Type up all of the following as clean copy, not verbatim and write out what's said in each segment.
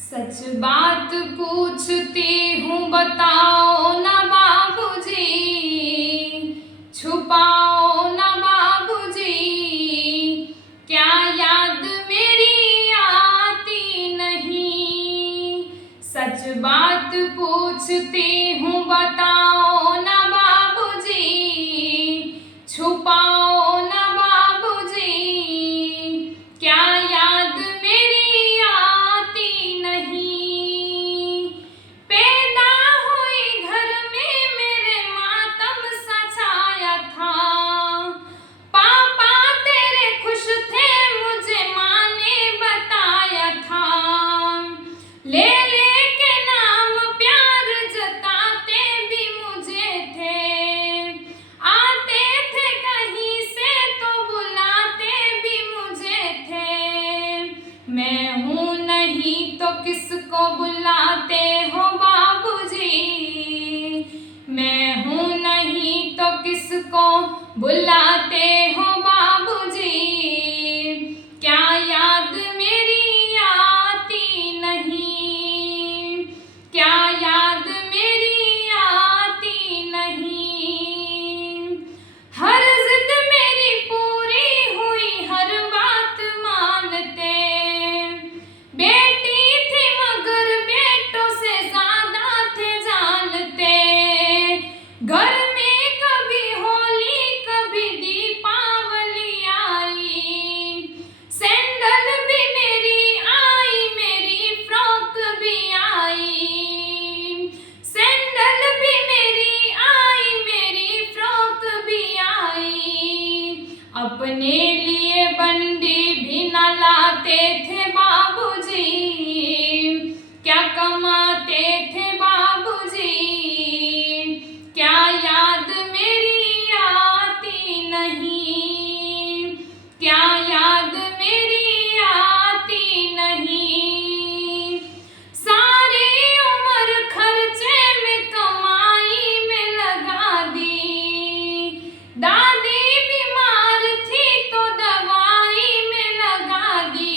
सच बात पूछती हूँ बताओ ना बाबूजी, छुपाओ ना बाबूजी, क्या याद मेरी आती नहीं। सच बात पूछती हूँ बताओ ना बाबूजी, छुपाओ ना बाबूजी, क्या याद मेरी आती नहीं। पैदा हुई घर में मेरे मातम सा छाया था, पापा तेरे खुश थे मुझे माँ ने बताया था। ले के नाम प्यार जताते भी मुझे थे, आते थे कहीं से तो बुलाते भी मुझे थे। मैं हूँ नहीं तो किसको बुलाते हो बाबूजी, मैं हूँ नहीं तो किसको बुलाते हो बाबूजी, क्या याद मेरी आती नहीं, क्या याद मेरी आती नहीं। हर जिद मेरी पूरी हुई हर बात मानते, बेटी थी मगर बेटों से ज्यादा थे जानते। घर में कभी होली कभी दीपावली आई, सैंडल भी मेरी आई मेरी फ्रॉक भी आई, सैंडल भी मेरी आई मेरी फ्रॉक भी आई। अपने लिए बंडी भी न लाते थे बाबूजी, क्या कमाते थे बाबूजी, क्या याद मेरी आती नहीं, क्या याद मेरी आती नहीं। सारी उम्र खर्चे में कमाई में लगा दी, दादी बीमार थी तो दवाई में लगा दी।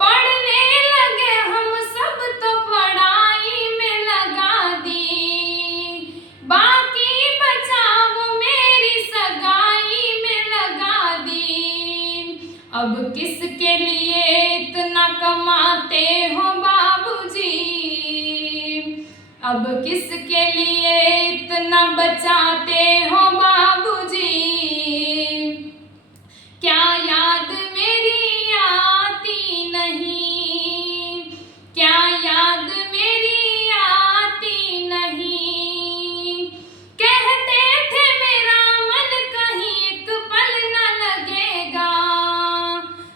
पढ़ने लगे हम सब तो पढ़ाई में लगा दी, बाकी बचा वो मेरी सगाई में लगा दी। अब किसके लिए इतना कमाते हो बाबूजी, अब किसके लिए इतना बचाते हो बाबूजी, क्या याद मेरी आती नहीं, क्या याद मेरी आती नहीं। कहते थे मेरा मन कहीं एक पल न लगेगा,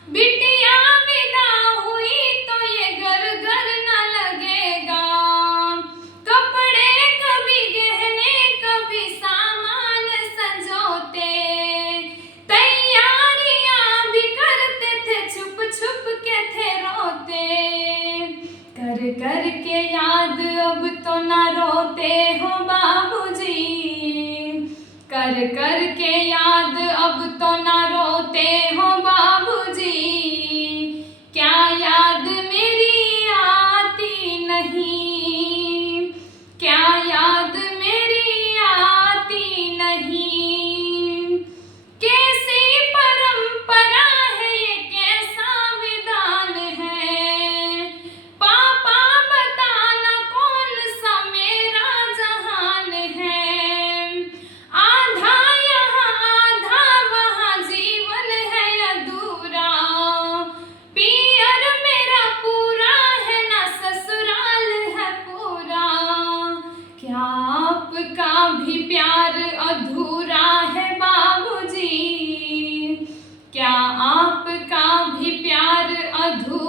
बिटिया विदा हुई तो ये घर घर न लगेगा। कपड़े कभी गहने कभी सामान संजोते, तैयारियां भी करते थे छुप छुप के थे रोते। कर के याद अब तो ना रोते हो बाबूजी, कर के याद अब तो ना रोते हो बाबूजी, क्या याद मेरी आती नहीं, क्या याद मेरी आती नहीं। कैसी परंपरा है ये कैसा विधान है, पापा बताना कौन सा मेरा जहान है। आधा यहाँ आधा वहाँ जीवन है अधूरा, पियर मेरा पूरा है ना ससुराल है पूरा। क्या आपका भी प्यार अधूरा है बाबूजी, क्या आपका भी प्यार अधूरा